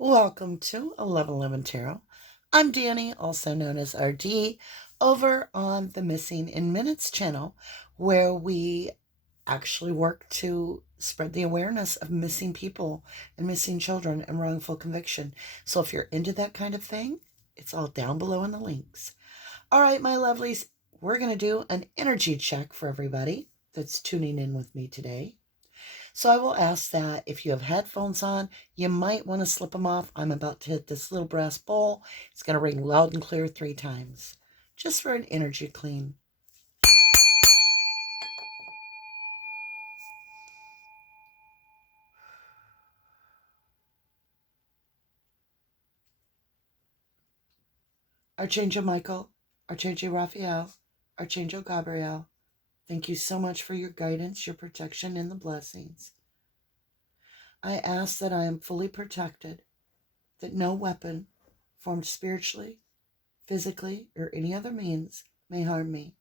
Welcome to 1111 Tarot. I'm Danny, also known as RD, over on the Missing in Minutes channel, where we actually work to spread the awareness of missing people and missing children and wrongful conviction. So if you're into that kind of thing, it's all down below in the links. All right, my lovelies, we're going to do an energy check for everybody that's tuning in with me today. So I will ask that if you have headphones on, you might want to slip them off. I'm about to hit this little brass bowl. It's going to ring loud and clear 3 times, just for an energy clean. Archangel Michael, Archangel Raphael, Archangel Gabriel, thank you so much for your guidance, your protection, and the blessings. I ask that I am fully protected, that no weapon formed spiritually, physically, or any other means may harm me,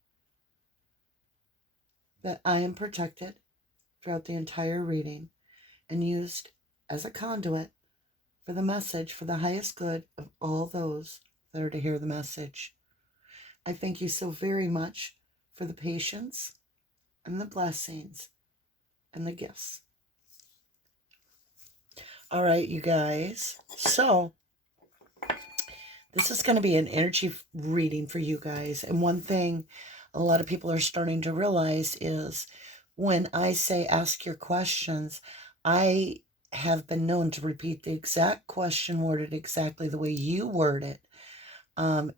that I am protected throughout the entire reading and used as a conduit for the message for the highest good of all those that are to hear the message. I thank you so very much for the patience and the blessings and the gifts. All right, you guys. So this is going to be an energy reading for you guys. And one thing a lot of people are starting to realize is when I say ask your questions, I have been known to repeat the exact question worded exactly the way you word it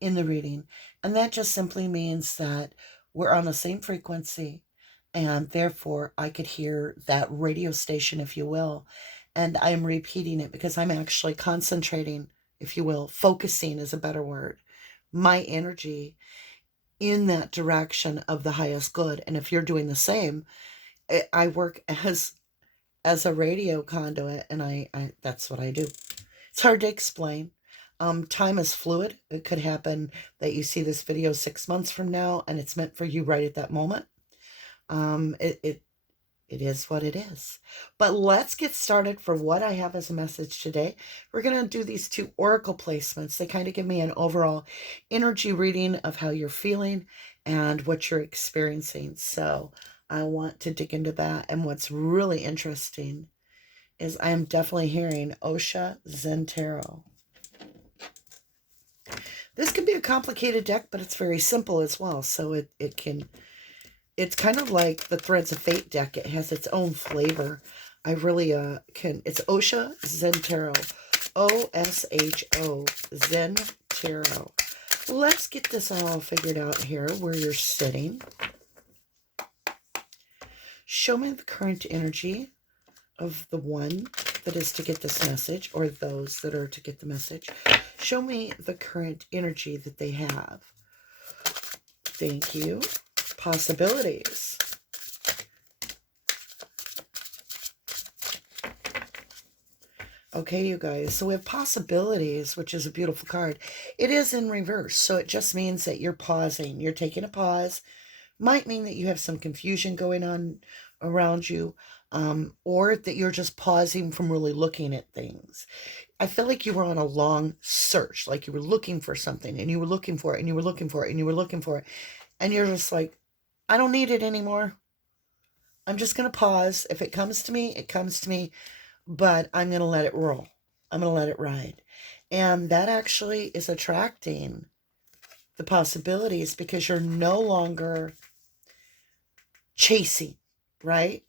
in the reading. And that just simply means that we're on the same frequency, and therefore I could hear that radio station, if you will. And I'm repeating it because I'm actually concentrating, if you will, focusing is a better word, my energy in that direction of the highest good. And if you're doing the same, I work as a radio conduit, and I that's what I do. It's hard to explain. Time is fluid. It could happen that you see this video 6 months from now and it's meant for you right at that moment. It is what it is. But let's get started for what I have as a message today. We're going to do these 2 oracle placements. They kind of give me an overall energy reading of how you're feeling and what you're experiencing. So I want to dig into that. And what's really interesting is I am definitely hearing Osha Zen Tarot. This can be a complicated deck, but it's very simple as well. So it's kind of like the Threads of Fate deck. It has its own flavor. I really it's Osha Zen Tarot. O-S-H-O Zen Tarot. Let's get this all figured out here where you're sitting. Show me the current energy of the one that is to get this message, or those that are to get the message. Show me the current energy that they have. Thank you. Possibilities. Okay, you guys, so we have possibilities, which is a beautiful card. It is in reverse, so it just means that you're pausing. You're taking a pause. Might mean that you have some confusion going on around you, or that you're just pausing from really looking at things. I feel like you were on a long search, like you were looking for something, and you were looking for it, and you were looking for it, and you were looking for it, and you're just like, I don't need it anymore. I'm just going to pause. If it comes to me, it comes to me, but I'm going to let it roll. I'm going to let it ride. And that actually is attracting the possibilities because you're no longer chasing, right?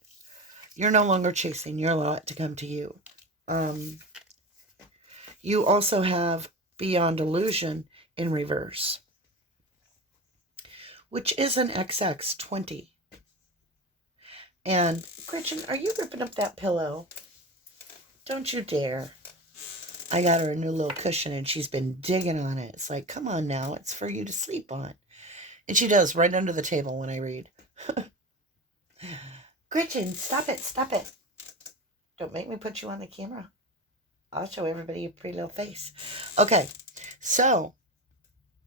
You're no longer chasing. You're allowed it to come to you. You also have Beyond Illusion in reverse, which is an XX20. And Gretchen, are you ripping up that pillow? Don't you dare. I got her a new little cushion and she's been digging on it. It's like, come on now, it's for you to sleep on. And she does, right under the table when I read. Gretchen, stop it, stop it. Don't make me put you on the camera. I'll show everybody your pretty little face. Okay, so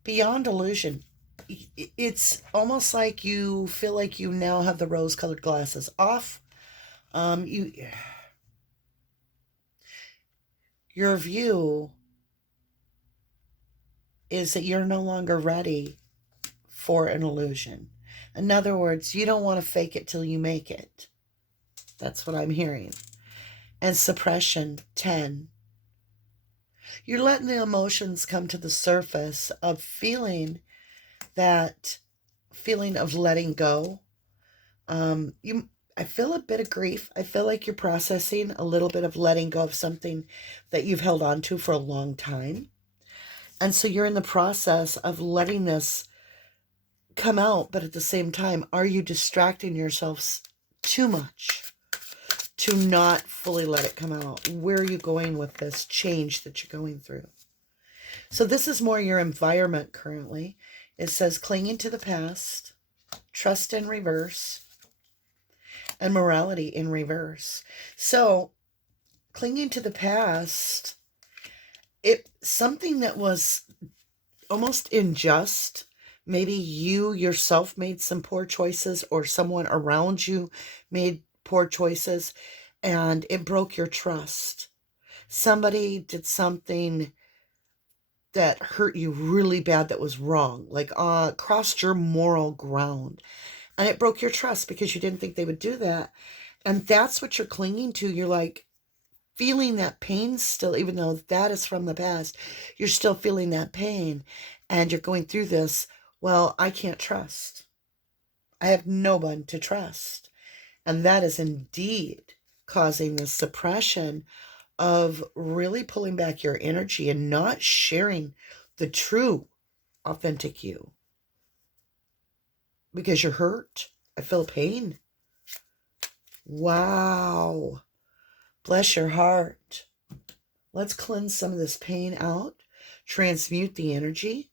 Beyond Illusion. It's almost like you feel like you now have the rose-colored glasses off. your view is that you're no longer ready for an illusion. In other words, you don't want to fake it till you make it. That's what I'm hearing. And suppression, 10. You're letting the emotions come to the surface of feeling that feeling of letting go. I feel a bit of grief. I feel like you're processing a little bit of letting go of something that you've held on to for a long time. And so you're in the process of letting this come out, but at the same time, are you distracting yourselves too much to not fully let it come out? Where are you going with this change that you're going through? So this is more your environment currently. It says clinging to the past, trust in reverse, and morality in reverse. So clinging to the past, something that was almost unjust. Maybe you yourself made some poor choices, or someone around you made poor choices, and it broke your trust. Somebody did something that hurt you really bad, that was wrong, like crossed your moral ground, and it broke your trust because you didn't think they would do that. And that's what you're clinging to. You're like feeling that pain still, even though that is from the past. You're still feeling that pain, and you're going through this. Well, I can't trust. I have no one to trust. And that is indeed causing the suppression of really pulling back your energy and not sharing the true, authentic you. Because you're hurt. I feel pain. Wow. Bless your heart. Let's cleanse some of this pain out. Transmute the energy.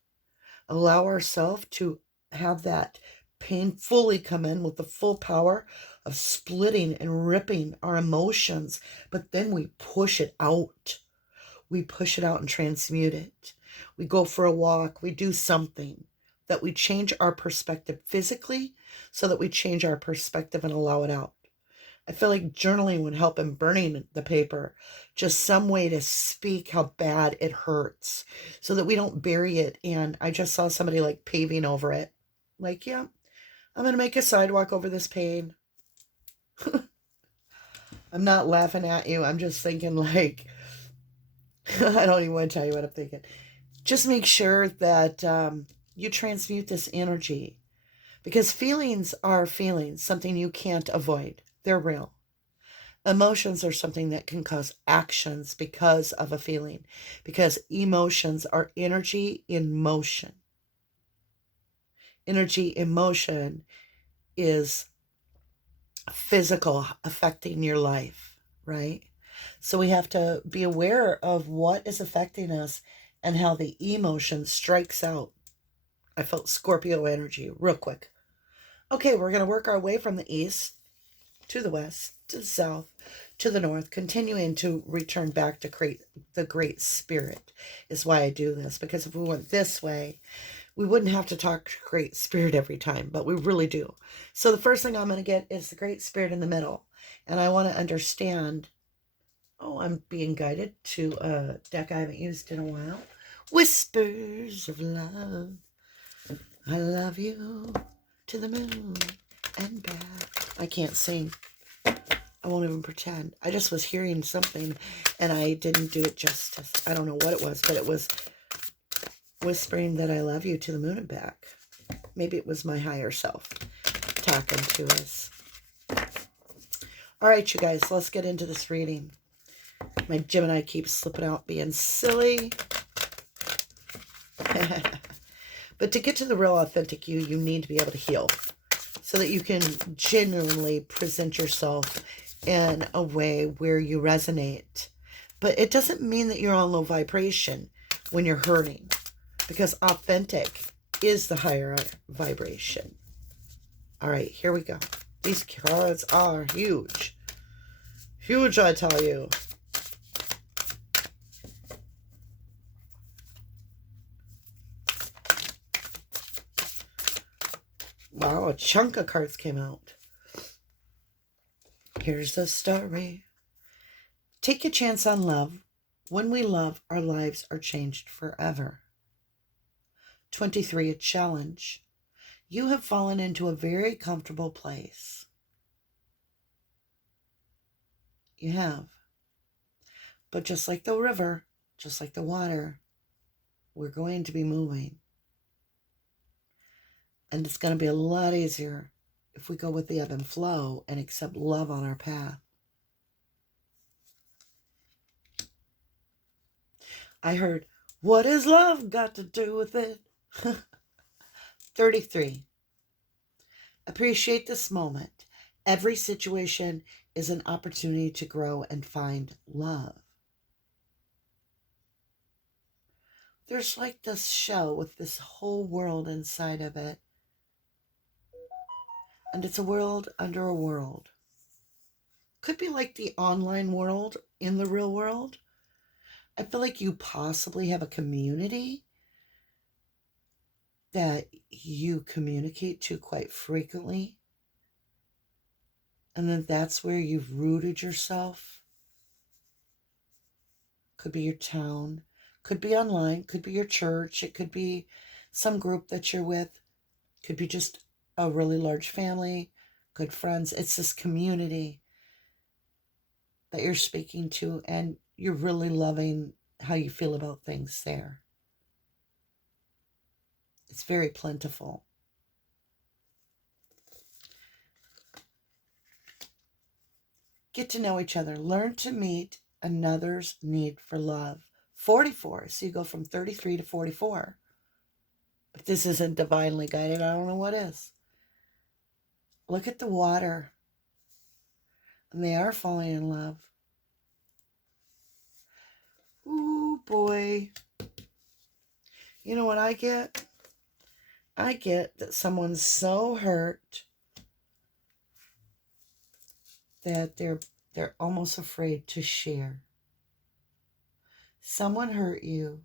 Allow ourselves to have that pain fully come in with the full power of splitting and ripping our emotions. But then we push it out. We push it out and transmute it. We go for a walk. We do something that we change our perspective physically so that we change our perspective and allow it out. I feel like journaling would help, in burning the paper. Just some way to speak how bad it hurts so that we don't bury it. And I just saw somebody like paving over it. Like, yeah, I'm going to make a sidewalk over this pain. I'm not laughing at you. I'm just thinking like, I don't even want to tell you what I'm thinking. Just make sure that you transmute this energy, because feelings are feelings, something you can't avoid. They're real. Emotions are something that can cause actions because of a feeling, because emotions are energy in motion. Energy in motion is physical, affecting your life, right? So we have to be aware of what is affecting us and how the emotion strikes out. I felt Scorpio energy real quick. Okay, we're going to work our way from the east to the west, to the south, to the north, continuing to return back to the Great Spirit is why I do this. Because if we went this way, we wouldn't have to talk to Great Spirit every time, but we really do. So the first thing I'm going to get is the Great Spirit in the middle. And I want to understand, I'm being guided to a deck I haven't used in a while. Whispers of Love. I love you to the moon and back. I can't sing. I won't even pretend. I just was hearing something and I didn't do it justice. I don't know what it was, but it was whispering that I love you to the moon and back. Maybe it was my higher self talking to us. All right, you guys, let's get into this reading. My Gemini keeps slipping out being silly. But to get to the real authentic you, you need to be able to heal so that you can genuinely present yourself in a way where you resonate. But it doesn't mean that you're on low vibration when you're hurting, because authentic is the higher vibration. All right, here we go. These cards are huge. Huge, I tell you. Wow, a chunk of cards came out. Here's the story. Take a chance on love. When we love, our lives are changed forever. 23, a challenge. You have fallen into a very comfortable place. You have. But just like the river, just like the water, we're going to be moving. And it's going to be a lot easier if we go with the ebb and flow and accept love on our path. I heard, what has love got to do with it? 33. Appreciate this moment. Every situation is an opportunity to grow and find love. There's like this shell with this whole world inside of it. And it's a world under a world. Could be like the online world in the real world. I feel like you possibly have a community that you communicate to quite frequently. And then that's where you've rooted yourself. Could be your town. Could be online. Could be your church. It could be some group that you're with. Could be just a really large family, good friends. It's this community that you're speaking to, and you're really loving how you feel about things there. It's very plentiful. Get to know each other. Learn to meet another's need for love. 44. So you go from 33 to 44. If this isn't divinely guided, I don't know what is. Look at the water. And they are falling in love. Ooh, boy. You know what I get? I get that someone's so hurt that they're almost afraid to share. Someone hurt you,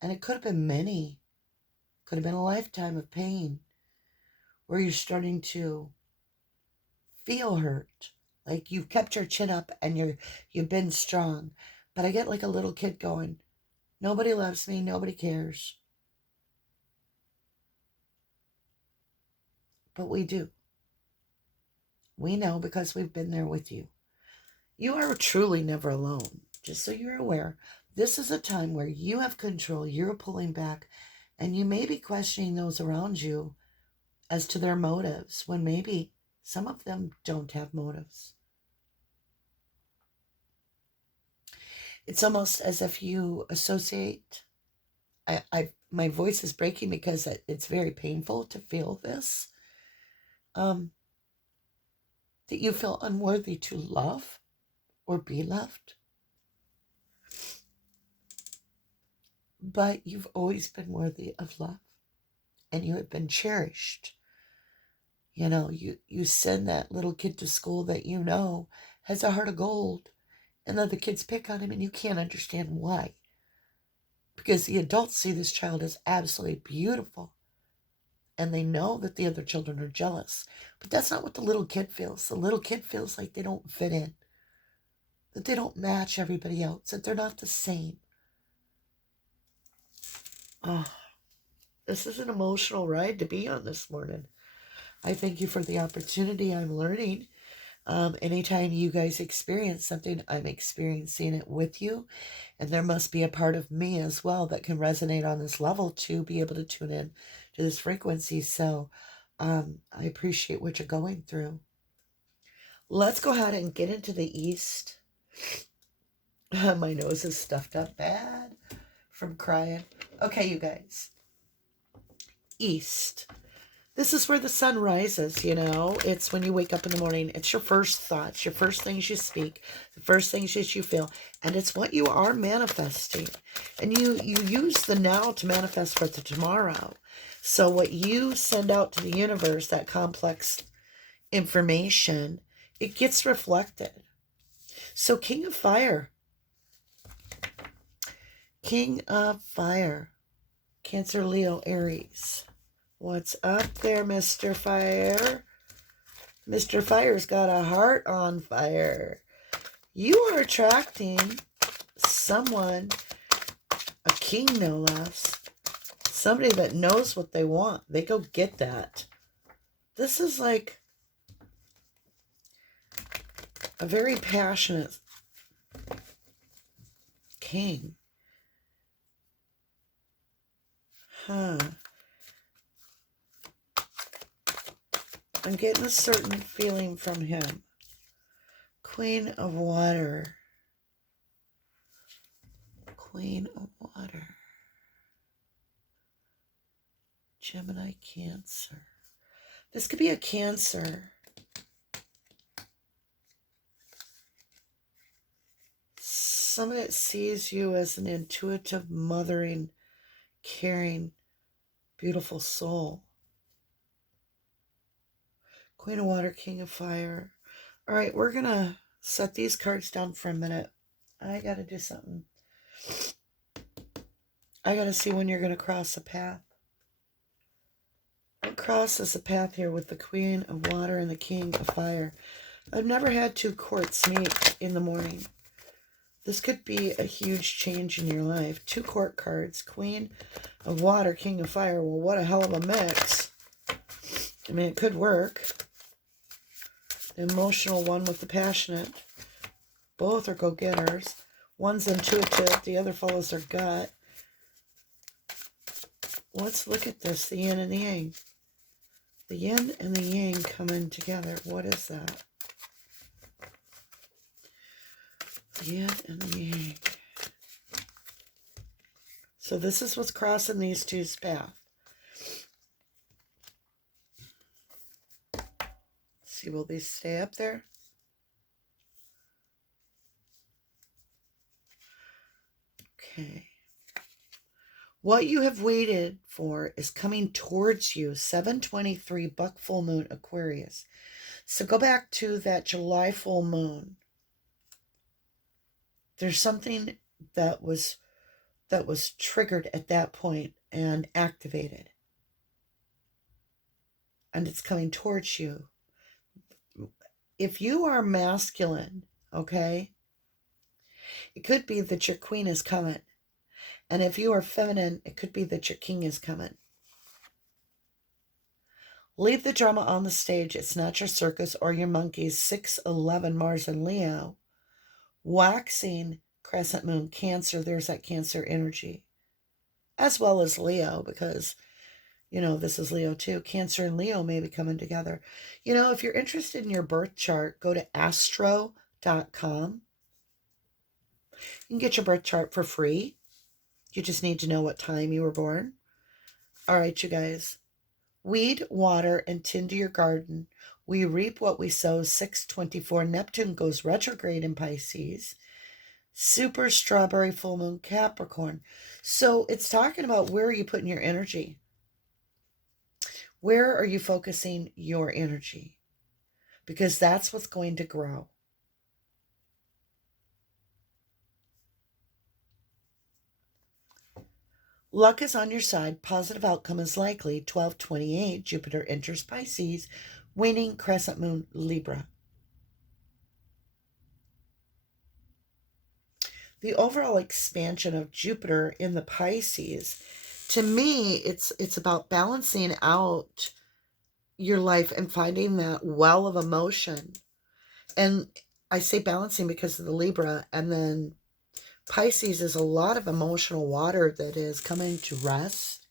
and it could have been many. Could have been a lifetime of pain where you're starting to feel hurt. Like you've kept your chin up and you've been strong. But I get like a little kid going, nobody loves me, nobody cares. But we do. We know because we've been there with you. You are truly never alone. Just so you're aware, this is a time where you have control, you're pulling back, and you may be questioning those around you as to their motives, when maybe some of them don't have motives. It's almost as if you associate, my voice is breaking because it's very painful to feel this, that you feel unworthy to love or be loved. But you've always been worthy of love, and you have been cherished. You know, you send that little kid to school that you know has a heart of gold, and then the kids pick on him, and you can't understand why. Because the adults see this child as absolutely beautiful, and they know that the other children are jealous. But that's not what the little kid feels. The little kid feels like they don't fit in, that they don't match everybody else, that they're not the same. Oh, this is an emotional ride to be on this morning. I thank you for the opportunity. I'm learning. Anytime you guys experience something, I'm experiencing it with you. And there must be a part of me as well that can resonate on this level to be able to tune in to this frequency. So I appreciate what you're going through. Let's go ahead and get into the East. My nose is stuffed up bad from crying. Okay, you guys. East. This is where the sun rises, you know. It's when you wake up in the morning. It's your first thoughts, your first things you speak, the first things that you feel. And it's what you are manifesting. And you use the now to manifest for the tomorrow. So what you send out to the universe, that complex information, it gets reflected. So King of Fire. King of Fire. Cancer, Leo, Aries. What's up there, Mr. Fire? Mr. Fire's got a heart on fire. You are attracting someone, a king no less, somebody that knows what they want. They go get that. This is like a very passionate king. Huh. I'm getting a certain feeling from him. Queen of Water. Queen of Water. Gemini, Cancer. This could be a Cancer. Someone that sees you as an intuitive, mothering, caring, beautiful soul. Queen of Water, King of Fire. All right, we're going to set these cards down for a minute. I got to do something. I got to see when you're going to cross a path. What crosses a path here with the Queen of Water and the King of Fire? I've never had two courts meet in the morning. This could be a huge change in your life. Two court cards, Queen of Water, King of Fire. Well, what a hell of a mix. I mean, it could work. The emotional one with the passionate. Both are go-getters. One's intuitive, the other follows their gut. Let's look at this, the yin and the yang. The yin and the yang coming together. What is that? The yin and the yang. So this is what's crossing these two's path. See, will these stay up there? Okay. What you have waited for is coming towards you. 7/23, buck full moon, Aquarius. So go back to that July full moon. There's something that was triggered at that point and activated. And it's coming towards you. If you are masculine, okay, it could be that your queen is coming. And if you are feminine, it could be that your king is coming. Leave the drama on the stage. It's not your circus or your monkeys. 6/11, Mars and Leo. Waxing crescent moon, Cancer. There's that Cancer energy. As well as Leo, because, you know, this is Leo too. Cancer and Leo may be coming together. You know, if you're interested in your birth chart, go to astro.com. You can get your birth chart for free. You just need to know what time you were born. All right, you guys. Weed, water, and tend to your garden. We reap what we sow. 6/24. Neptune goes retrograde in Pisces. Super strawberry full moon, Capricorn. So it's talking about where are you putting your energy? Where are you focusing your energy? Because that's what's going to grow. Luck is on your side. Positive outcome is likely. 12/28, Jupiter enters Pisces, waning crescent moon, Libra. The overall expansion of Jupiter in the Pisces, to me, it's about balancing out your life and finding that well of emotion. And I say balancing because of the Libra, and then Pisces is a lot of emotional water that is coming to rest,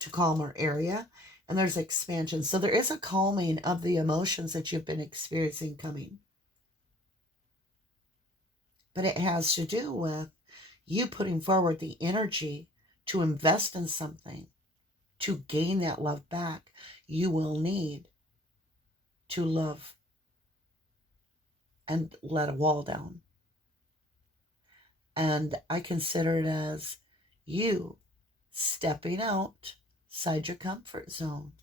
to calm our area, and there's expansion. So there is a calming of the emotions that you've been experiencing coming. But it has to do with you putting forward the energy to invest in something, to gain that love back. You will need to love and let a wall down. And I consider it as you stepping outside your comfort zone.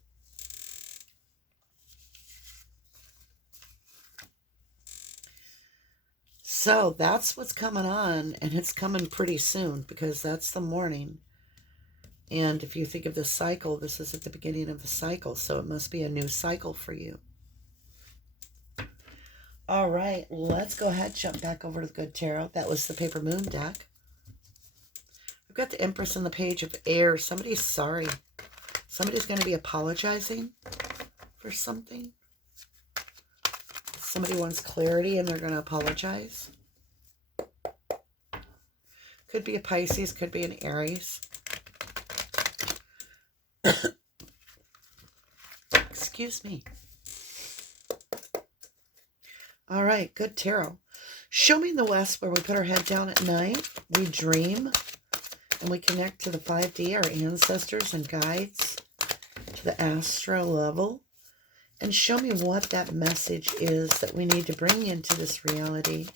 So that's what's coming on, and it's coming pretty soon because that's the morning. And if you think of the cycle, this is at the beginning of the cycle, so it must be a new cycle for you. All right, let's go ahead, jump back over to the Good Tarot. That was the Paper Moon deck. We've got the Empress and the Page of Air. Somebody's sorry. Somebody's going to be apologizing for something. Somebody wants clarity and they're going to apologize. Could be a Pisces, could be an Aries. Excuse me. All right, good tarot. Show me in the West where we put our head down at night, we dream, and we connect to the 5D, our ancestors and guides, to the astral level. And show me what that message is that we need to bring into this reality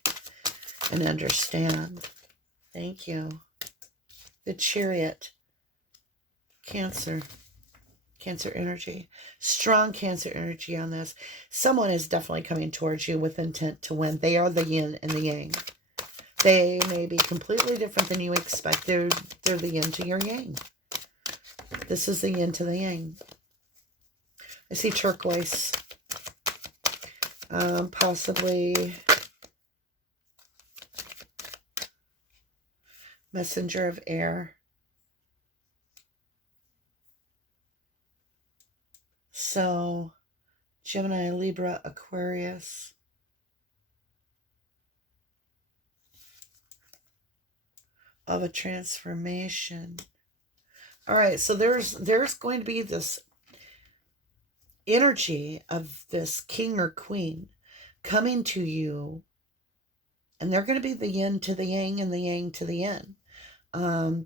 and understand. Thank you. The Chariot. Cancer. Cancer energy. Strong Cancer energy on this. Someone is definitely coming towards you with intent to win. They are the yin and the yang. They may be completely different than you expect. They're the yin to your yang. This is the yin to the yang. I see turquoise. Possibly messenger of air. So, Gemini, Libra, Aquarius. Of a transformation. All right, so there's going to be this energy of this king or queen coming to you, and they're going to be the yin to the yang and the yang to the yin.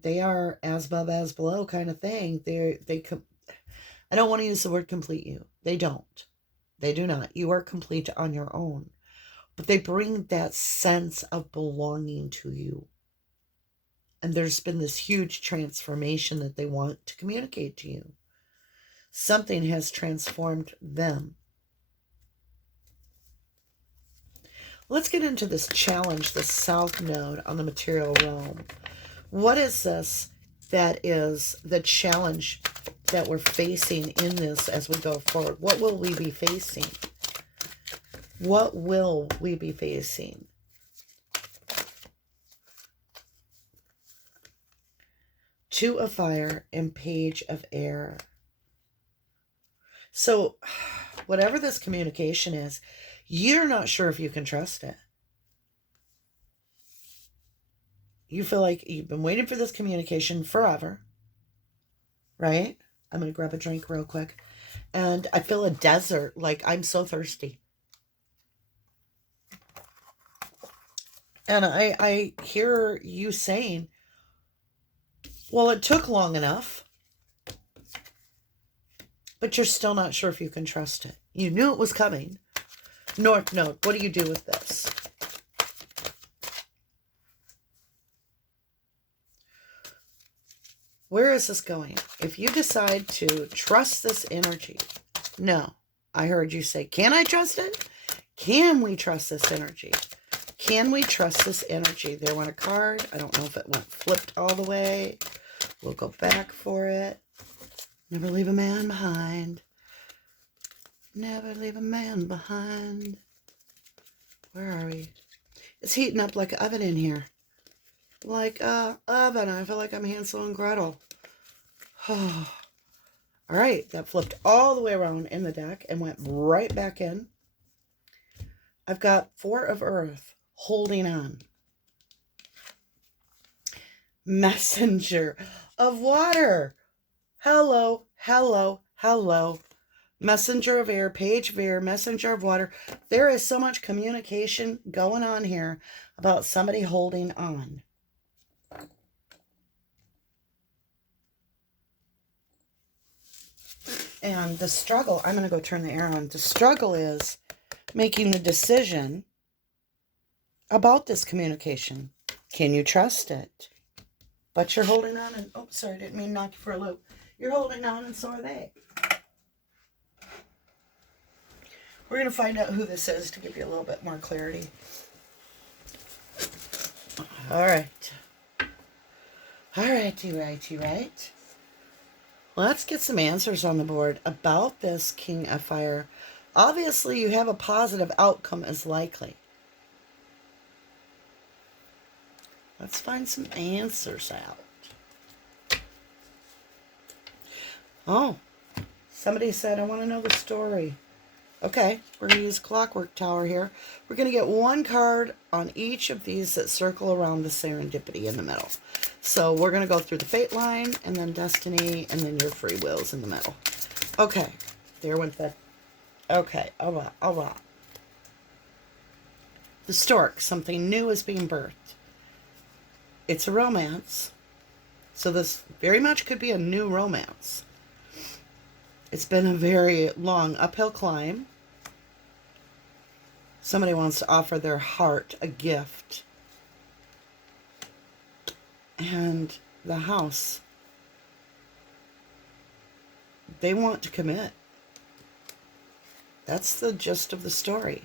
They are as above as below kind of thing. I don't want to use the word complete you. They don't. They do not. You are complete on your own. But they bring that sense of belonging to you. And there's been this huge transformation that they want to communicate to you. Something has transformed them. Let's get into this challenge, the South Node on the material realm. What is this that is the challenge that we're facing in this as we go forward? What will we be facing? What will we be facing? Two of Fire and Page of Air. So, whatever this communication is, you're not sure if you can trust it. You feel like you've been waiting for this communication forever, right? I'm going to grab a drink real quick. And I feel a desert, like I'm so thirsty. And I hear you saying, well, it took long enough, but you're still not sure if you can trust it. You knew it was coming. North Node, what do you do with this? Where is this going? If you decide to trust this energy, no. I heard you say, can I trust it? Can we trust this energy? Can we trust this energy? There went a card. I don't know if it went flipped all the way. We'll go back for it. Never leave a man behind. Never leave a man behind. Where are we? It's heating up like an oven in here. Like a oven. I feel like I'm Hansel and Gretel. Oh. All right. That flipped all the way around in the deck and went right back in. I've got Four of Earth holding on. Messenger of Water. Hello, hello, hello. Messenger of Air, Page of Air, Messenger of Water. There is so much communication going on here about somebody holding on. And the struggle, I'm going to go turn the air on. The struggle is making the decision about this communication. Can you trust it? But you're holding on and, oh, sorry, I didn't mean to knock you for a loop. You're holding on and so are they. We're going to find out who this is to give you a little bit more clarity. All right. All right. Let's get some answers on the board about this King of Fire. Obviously, you have a positive outcome is likely. Let's find some answers out. Oh, somebody said, I want to know the story. Okay, we're going to use Clockwork Tower here. We're going to get one card on each of these that circle around the serendipity in the middle. So we're going to go through the fate line, and then destiny, and then your free wills in the middle. Okay, there went the... Okay, all right, all right. The stork, something new is being birthed. It's a romance. So this very much could be a new romance. It's been a very long uphill climb. Somebody wants to offer their heart a gift. And the house. They want to commit. That's the gist of the story.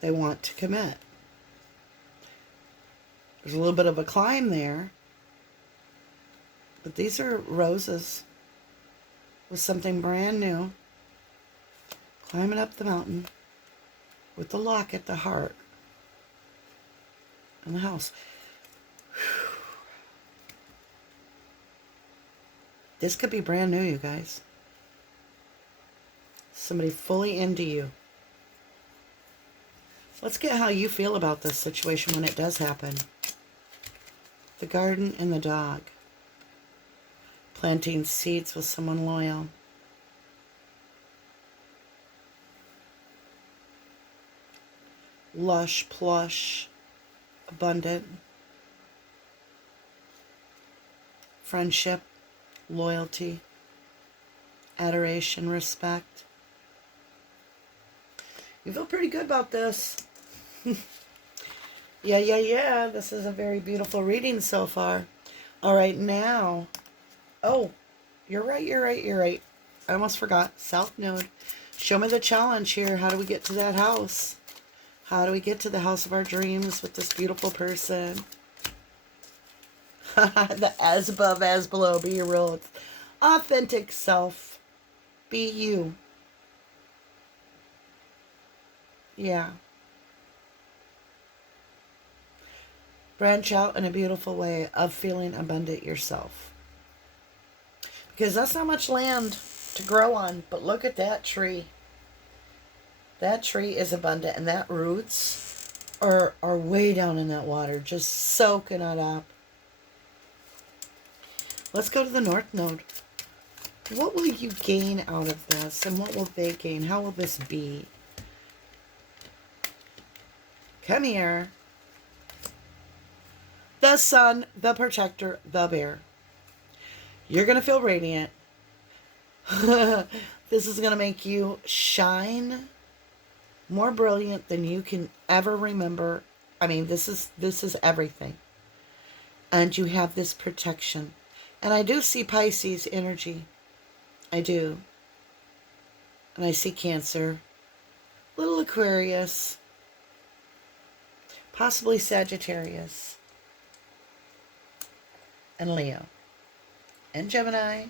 They want to commit. There's a little bit of a climb there. But these are roses with something brand new. Climbing up the mountain with the locket, the heart, and the house. This could be brand new, you guys. Somebody fully into you. Let's get how you feel about this situation when it does happen. The garden and the dog. Planting seeds with someone loyal. Lush, plush, abundant. Friendship, loyalty, adoration, respect. You feel pretty good about this. Yeah. This is a very beautiful reading so far. All right, now. Oh, you're right. I almost forgot. South Node. Show me the challenge here. How do we get to that house? How do we get to the house of our dreams with this beautiful person? The as above, as below. Be your real, authentic self. Be you. Yeah. Branch out in a beautiful way of feeling abundant yourself. Because that's not much land to grow on. But look at that tree. That tree is abundant. And that roots are way down in that water. Just soaking it up. Let's go to the North Node. What will you gain out of this? And what will they gain? How will this be? Come here. The sun, the protector, the bear. You're going to feel radiant. This is going to make you shine more brilliant than you can ever remember. I mean, this is everything. And you have this protection. And I do see Pisces energy. I do. And I see Cancer. Little Aquarius. Possibly Sagittarius. And Leo. And Gemini.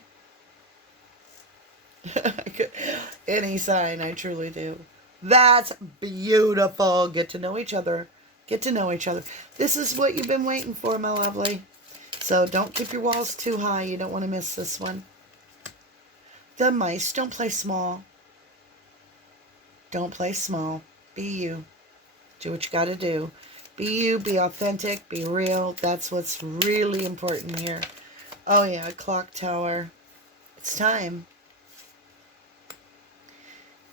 Any sign, I truly do. That's beautiful. Get to know each other. Get to know each other. This is what you've been waiting for, my lovely. So don't keep your walls too high. You don't want to miss this one. The mice. Don't play small. Don't play small. Be you. Do what you got to do. Be you. Be authentic. Be real. That's what's really important here. Oh, yeah. Clock Tower. It's time.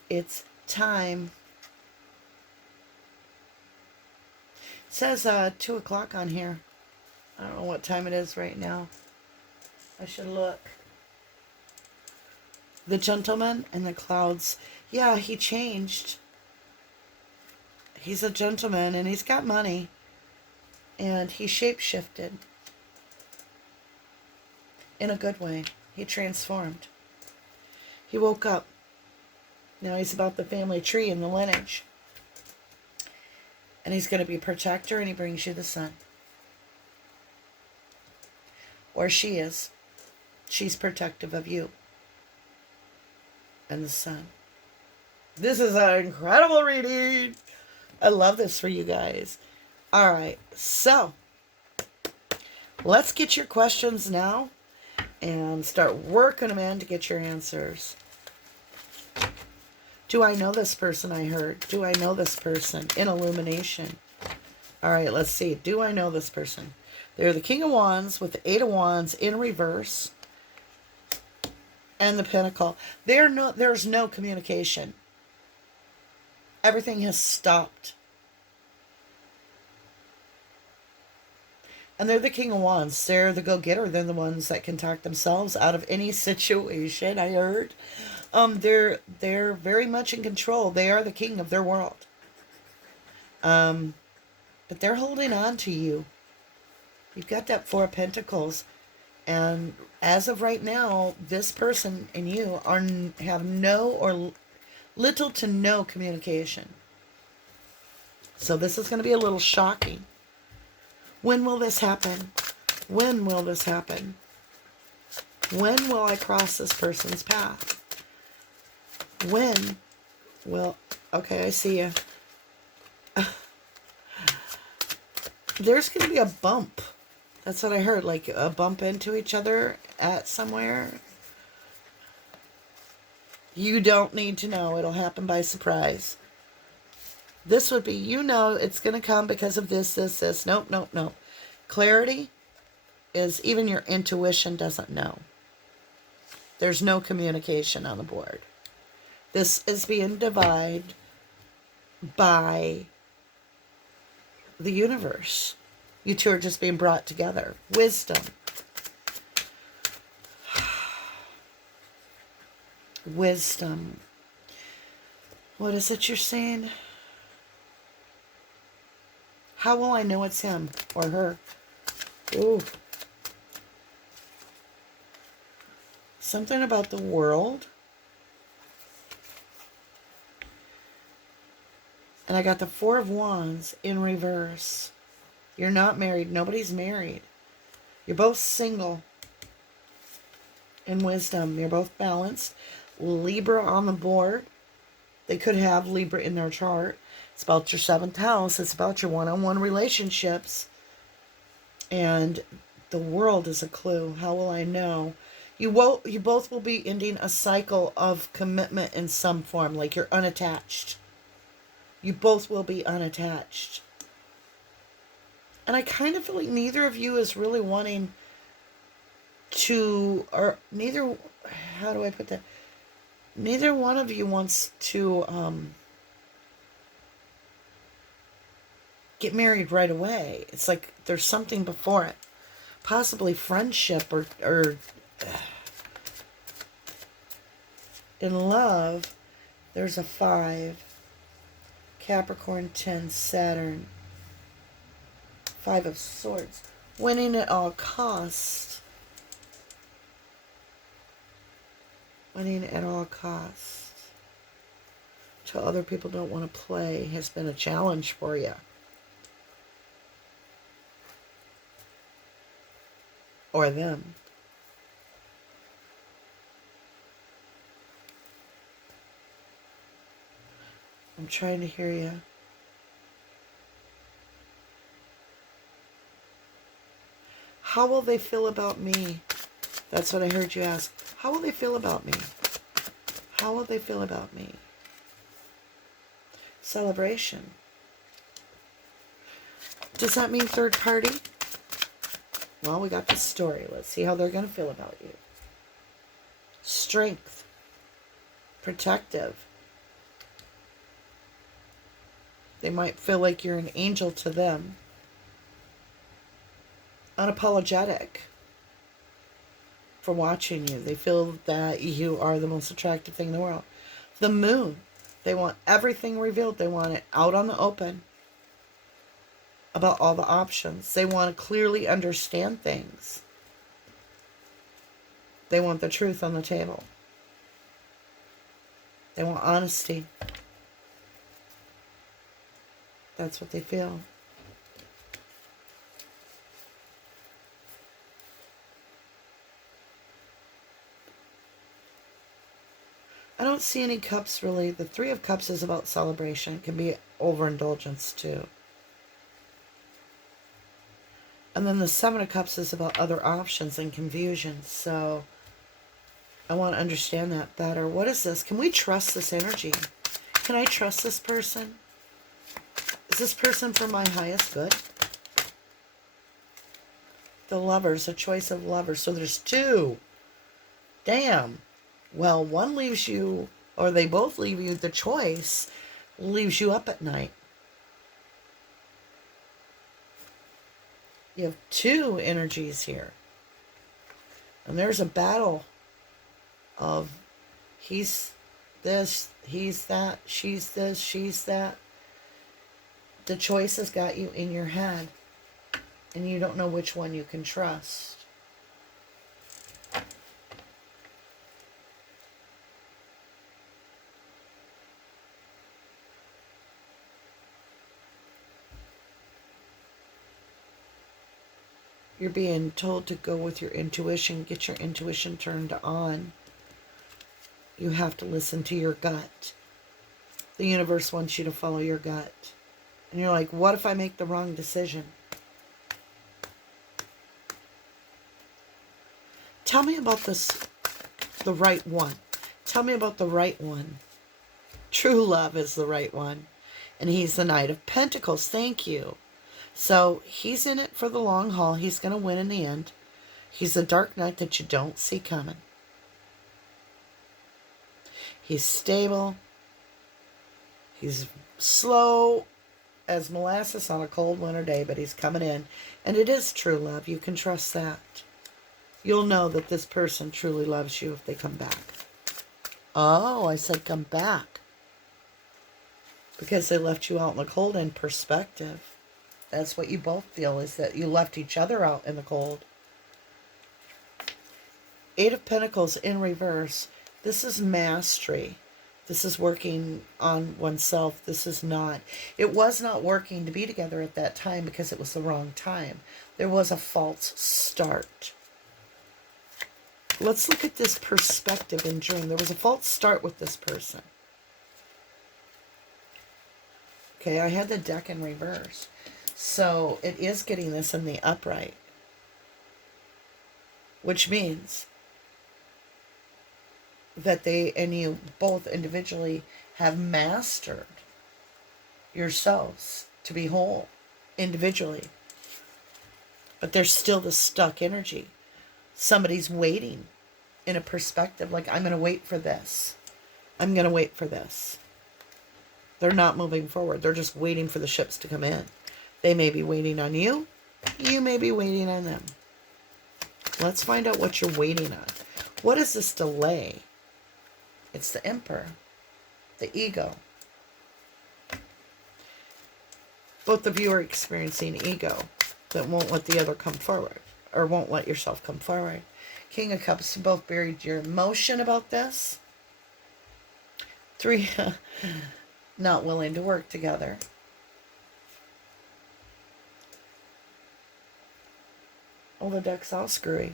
It's time. It says 2 o'clock on here. I don't know what time it is right now. I should look. The gentleman in the clouds. Yeah, he changed. He's a gentleman and he's got money. And he shape-shifted. In a good way. He transformed. He woke up. Now he's about the family tree and the lineage. And he's going to be a protector and he brings you the sun. Or she is. She's protective of you. And the sun. This is an incredible reading. I love this for you guys. All right. So, let's get your questions now. and start working them in to get your answers. Do I know this person? I heard. Do I know this person? In illumination. All right, let's see. Do I know this person? They're the King of Wands with the Eight of Wands in reverse. And the Pentacle. There's no communication. Everything has stopped. And they're the King of Wands. They're the go-getter. They're the ones that can talk themselves out of any situation, I heard. They're very much in control. They are the king of their world. But they're holding on to you. You've got that Four of Pentacles. And as of right now, this person and you have no or little to no communication. So this is going to be a little shocking. When will this happen? When will this happen? When will I cross this person's path? When will... Okay, I see you. There's going to be a bump. That's what I heard. Like a bump into each other at somewhere. You don't need to know. It'll happen by surprise. This would be, you know, it's going to come because of this, this, this. Nope, nope, nope. Clarity is even your intuition doesn't know. There's no communication on the board. This is being divided by the universe. You two are just being brought together. Wisdom. Wisdom. What is it you're saying? How will I know it's him or her? Ooh. Something about the world. And I got the Four of Wands in reverse. You're not married. Nobody's married. You're both single. In wisdom. You're both balanced. Libra on the board. They could have Libra in their chart. It's about your 7th house. It's about your one-on-one relationships. And the world is a clue. How will I know? You both will be ending a cycle of commitment in some form. Like you're unattached. You both will be unattached. And I kind of feel like neither of you is really wanting to, or neither, how do I put that? Neither one of you wants to get married right away. It's like there's something before it. Possibly friendship or in love, there's a 5. Capricorn, 10, Saturn. 5 of Swords. Winning at all costs. Winning at all costs. Till other people don't want to play has been a challenge for you. Or them. I'm trying to hear you. How will they feel about me? That's what I heard you ask. How will they feel about me? How will they feel about me? Celebration. Does that mean third party? Well, we got this story. Let's see how they're going to feel about you. Strength. Protective. They might feel like you're an angel to them. Unapologetic for watching you. They feel that you are the most attractive thing in the world. The moon. They want everything revealed. They want it out on the open about all the options. They want to clearly understand things. They want the truth on the table. They want honesty. That's what they feel. I don't see any cups really. The 3 of Cups is about celebration. It can be overindulgence too. And then the Seven of Cups is about other options and confusion. So I want to understand that better. What is this? Can we trust this energy? Can I trust this person? Is this person for my highest good? The Lovers, a choice of Lovers. So there's two. Damn. Well, one leaves you, or they both leave you, the choice leaves you up at night. You have two energies here. And there's a battle of he's this, he's that, she's this, she's that. The choice has got you in your head. And you don't know which one you can trust. You're being told to go with your intuition. Get your intuition turned on. You have to listen to your gut. The universe wants you to follow your gut. And you're like, what if I make the wrong decision? Tell me about this, the right one. Tell me about the right one. True love is the right one. And he's the Knight of Pentacles. Thank you. So he's in it for the long haul. He's going to win in the end. He's a dark knight that you don't see coming. He's stable. He's slow as molasses on a cold winter day, but he's coming in. And it is true love. You can trust that. You'll know that this person truly loves you if they come back. Oh, I said come back. Because they left you out in the cold in perspective. That's what you both feel, is that you left each other out in the cold. Eight of Pentacles in reverse. This is mastery. This is working on oneself. This is not. It was not working to be together at that time because it was the wrong time. There was a false start. Let's look at this perspective in dream. There was a false start with this person. Okay, I had the deck in reverse. So it is getting this in the upright. Which means that they and you both individually have mastered yourselves to be whole individually. But there's still the stuck energy. Somebody's waiting in a perspective like, I'm going to wait for this. I'm going to wait for this. They're not moving forward. They're just waiting for the ships to come in. They may be waiting on you. You may be waiting on them. Let's find out what you're waiting on. What is this delay? It's the Emperor. The ego. Both of you are experiencing ego that won't let the other come forward. Or won't let yourself come forward. King of Cups, you both buried your emotion about this. Three, not willing to work together. Oh, the deck's all screwy.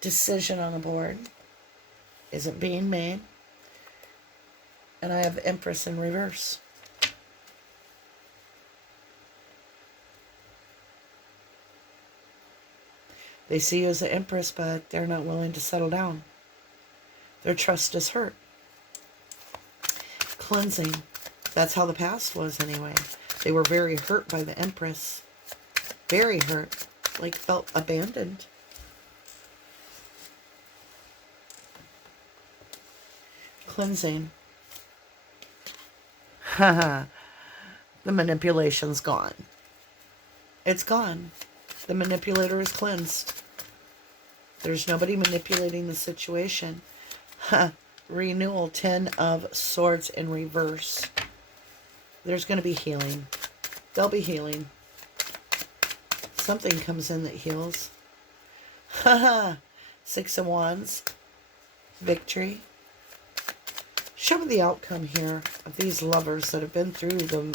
Decision on the board isn't being made. And I have Empress in reverse. They see you as an Empress, but they're not willing to settle down. Their trust is hurt. Cleansing. That's how the past was anyway. They were very hurt by the Empress. Very hurt. Like felt abandoned. Cleansing. Haha. The manipulation's gone. It's gone. The manipulator is cleansed. There's nobody manipulating the situation. Renewal, 10 of Swords in reverse. There's going to be healing. There'll be healing. Something comes in that heals. Six of Wands. Victory. Show me the outcome here of these lovers that have been through them.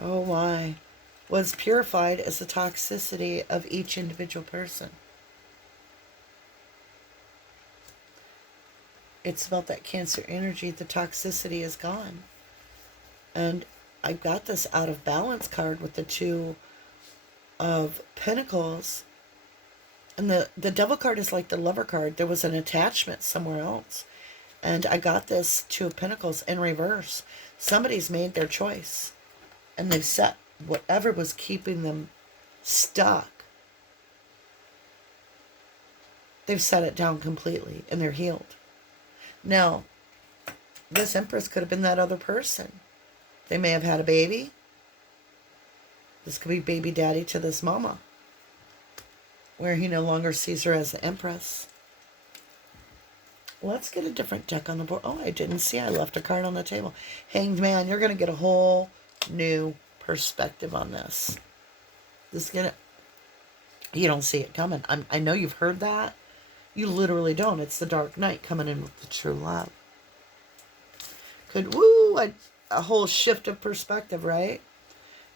Oh my. Was purified as the toxicity of each individual person. It's about that Cancer energy. The toxicity is gone. And I've got this out of balance card with the two of Pentacles. And the Devil card is like the Lover card. There was an attachment somewhere else. And I got this Two of Pentacles in reverse. Somebody's made their choice. And they've set whatever was keeping them stuck. They've set it down completely. And they're healed. Now, this Empress could have been that other person. They may have had a baby. This could be baby daddy to this mama, where he no longer sees her as the Empress. Let's get a different deck on the board. Oh, I didn't see. I left a card on the table. Hanged Man, you're going to get a whole new perspective on this. This is going to... You don't see it coming. I know you've heard that. You literally don't. It's the Dark Knight coming in with the true love. Could, a whole shift of perspective, right?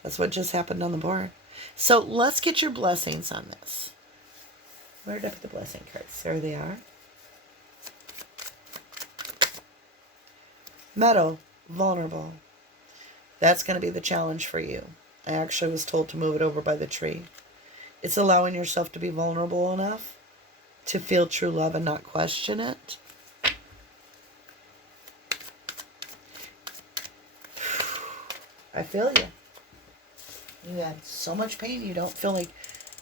That's what just happened on the board. So let's get your blessings on this. Where did I put the blessing cards? There they are. Meadow, vulnerable. That's going to be the challenge for you. I actually was told to move it over by the tree. It's allowing yourself to be vulnerable enough to feel true love and not question it. I feel you. You had so much pain, you don't feel like,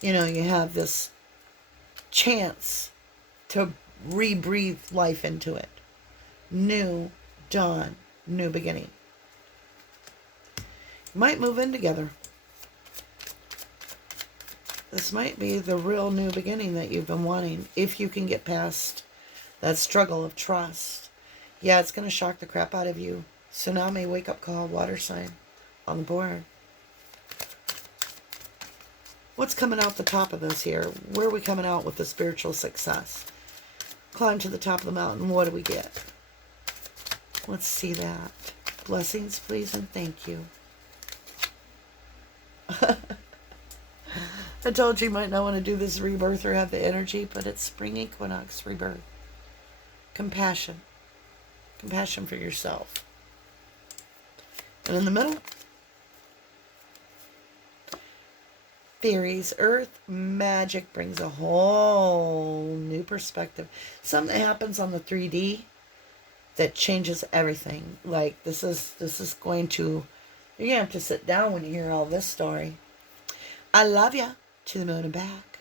you have this chance to rebreathe life into it. New dawn, new beginning. You might move in together. This might be the real new beginning that you've been wanting, if you can get past that struggle of trust. Yeah, it's going to shock the crap out of you. Tsunami, wake up call, water sign on the board. What's coming out the top of this here? Where are we coming out with the spiritual success? Climb to the top of the mountain. What do we get? Let's see that. Blessings, please, and thank you. I told you might not want to do this rebirth or have the energy, but it's spring equinox rebirth. Compassion. Compassion for yourself. And in the middle, theories. Earth magic brings a whole new perspective. Something happens on the 3D that changes everything. Like this is going to, you're going to have to sit down when you hear all this story. I love ya. To the moon and back.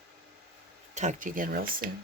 Talk to you again real soon.